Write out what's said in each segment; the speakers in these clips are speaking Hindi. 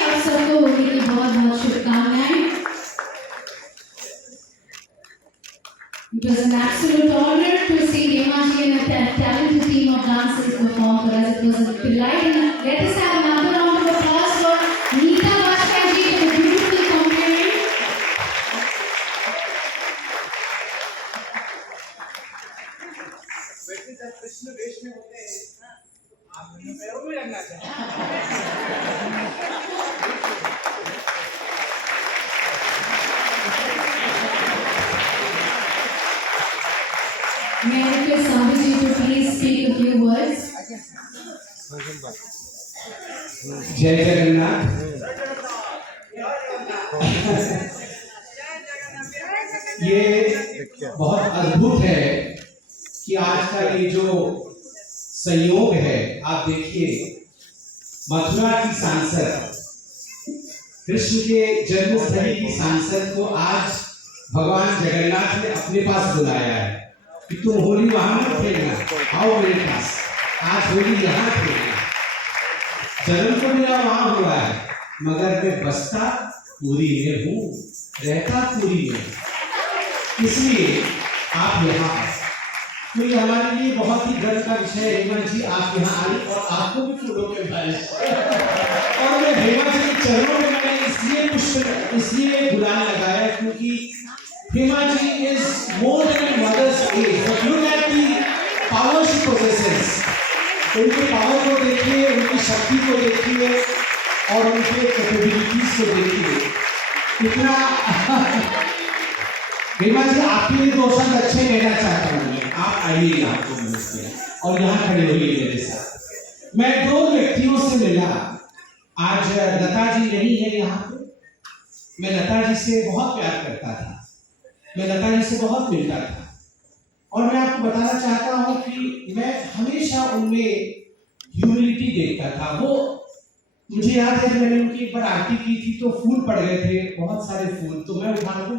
आप सबको होली की बहुत बहुत शुभकामनाएं। It was an absolute honor to see Hema ji and a talented team of dancers perform for us. It was a delight. And let us have another round of applause for Neeta Bajpayee ji for the beautiful accompaniment. वैसे जब कृष्ण वेश में होते हैं आप पैरों में लगना चाहिए। May I request Sambhi ji to please speak a few words? जय जगन्नाथ। ये बहुत अद्भुत है कि आज का ये जो संयोग है, आप देखिए मथुरा की सांसद, कृष्ण के जन्मस्थली की सांसद को आज भगवान जगन्नाथ ने अपने पास बुलाया है कि तुम होली वहां मत खेलना, आओ मेरे पास, आज होली यहाँ खेलना। जन्म तो मेरा वहां हुआ है, मगर मैं बसता पूरी में हूँ, रहता पूरी में, इसलिए आप यहाँ आए। तो ये हमारे लिए बहुत ही गर्व का विषय है हेमा जी, आप यहाँ आई और आपको भी फूलों के बारिश। और मैं हेमा जी के चरणों में मैंने इसलिए गुलाल लगाया क्योंकि Hema ji is more than mother's age, but look at the power she possesses. उनके पावर को देखिए, उनकी शक्ति को देखिए और उनके कैपेबिलिटीज को देखिए। इतना हेमा जी आपके लिए दो शब्द अच्छे कहना चाहता हूँ मैं, आप आइए यहाँ को मिलते और यहाँ खड़े होइए मेरे साथ। मैं दो व्यक्तियों से मिला, आज लता जी नहीं है यहाँ पे। मैं लता जी से बहुत प्यार करता था, मैं लता जी से बहुत मिलता था और मैं आपको बताना चाहता हूँ कि मैं हमेशा उनमें ह्यूमिलिटी देखता था। वो मुझे याद है जब मैंने उनकी एक बार आरती की थी तो फूल पड़ गए थे, बहुत सारे फूल, तो मैं उठा को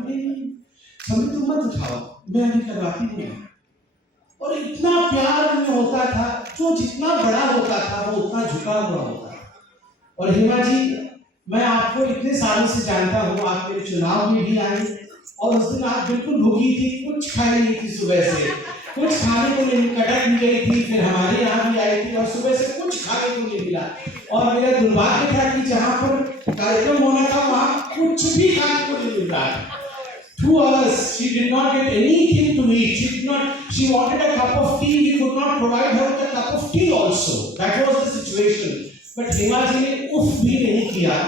समझ तुम मत उठाओ, मैं अभी करवाती नहीं। और इतना प्यार उनमें होता था, जो जितना बड़ा होता था वो उतना झुका हुआ होता था। और हेमा जी, मैं आपको इतने सालों से जानता हूँ, आप मेरे चुनाव में भी आई और उस दिन आप बिल्कुल भूखी थी, कुछ खाई नहीं थी सुबह से, कुछ खाने को नहीं, कटक भी गई थी, फिर हमारे यहाँ भी आई थी और सुबह से कुछ खाने को नहीं मिला। और मेरा दुर्भाग्य था कि जहाँ पर कार्यक्रम होना था वहाँ कुछ भी खाने को नहीं मिल रहा था। 2 hours, she did not get anything to eat. She wanted a cup of tea. We could not provide her with a cup of tea also. That was the situation. But Hema ji ने उफ भी नहीं किया।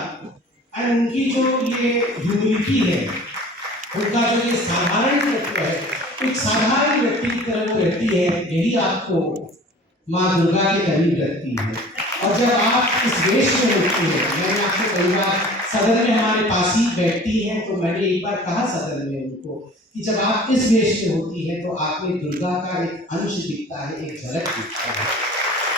और उनकी जो ये ह्यूमिलिटी है, उनका जो ये साधारण तत्व है, एक साधारण व्यक्ति की तरह वो रहती है, यही आपको माँ दुर्गा के करीब रखती है। और जब आप इस वेश में होती है, मैंने आपको कई बार सदन में हमारे पास ही बैठती हैं, तो मैंने एक बार कहा सदन में उनको कि जब आप इस वेश में होती है तो आप में दुर्गा का एक अंश दिखता है, एक झलक दिखता है।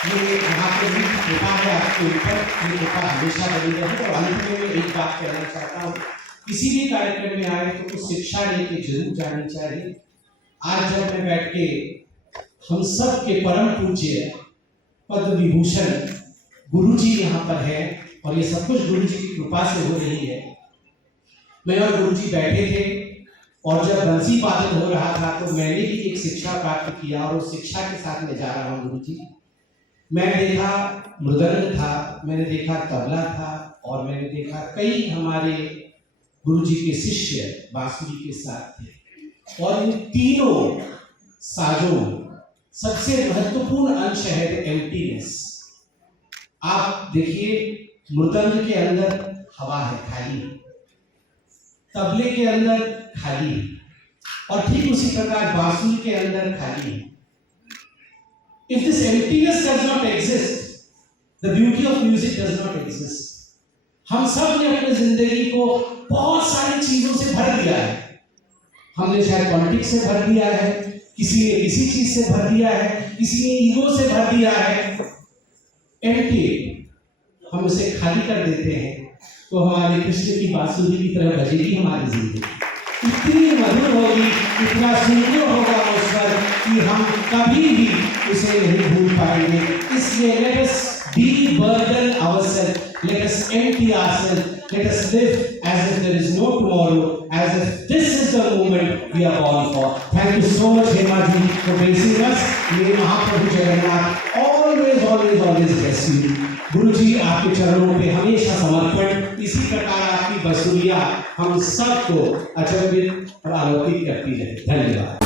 ये महाप्रभु की कृपा है आपके ऊपर, ये कृपा हमेशा बनी रहे। और अंत में मैं एक बात कहना चाहता हूँ, किसी भी कार्यक्रम में आए तो कुछ शिक्षा लेके जरूर जानी चाहिए। आज जब मैं बैठ के हम सब के परम पूज्य पद्म विभूषण गुरु जी यहाँ पर है और ये सब कुछ गुरु जी की कृपा से हो रही है। मैं और गुरु जी बैठे थे और जब बंसी वादन हो रहा था तो मैंने भी एक शिक्षा प्राप्त किया और उस शिक्षा के साथ मैं जा रहा हूँ गुरु जी। मैंने देखा मृदंग था, मैंने देखा तबला था और मैंने देखा कई हमारे गुरु जी के शिष्य बांसुरी के साथ थे। और इन तीनों साजों सबसे महत्वपूर्ण अंश है एम्प्टीनेस। आप देखिए, मृदंग के अंदर हवा है, खाली, तबले के अंदर खाली, और ठीक उसी प्रकार बांसुरी के अंदर खाली। If this emptiness does not exist, the beauty of music does not exist. हम सब ने अपनी जिंदगी को बहुत सारी चीजों से भर दिया है। हमने शायद पॉलिटिक्स से भर दिया है, किसी ने किसी चीज से भर दिया है, किसी ने ईगो से भर दिया है। एम्प्टी, हम उसे खाली कर देते हैं तो हमारे कृष्ण की बांसुरी की तरह बजेगी हमारी जिंदगी। इतनी मधुर होगी, इतना सुंदर होगा उस पर कि कि हम कभी भी उसे नहीं भूल पाएंगे। इसलिए let us de-burden ourselves, let us empty ourselves, let us live as if there is no tomorrow, as if this is the moment we are born for. Thank you so much, Hema ji, for blessing us. May Mahaprabhu Jagannath always bless you. गुरु जी आपके चरणों पे हमेशा समर्पण। इसी प्रकार आपकी बसुरिया हम सबको अचंभित और आलोकित करती रहे। धन्यवाद।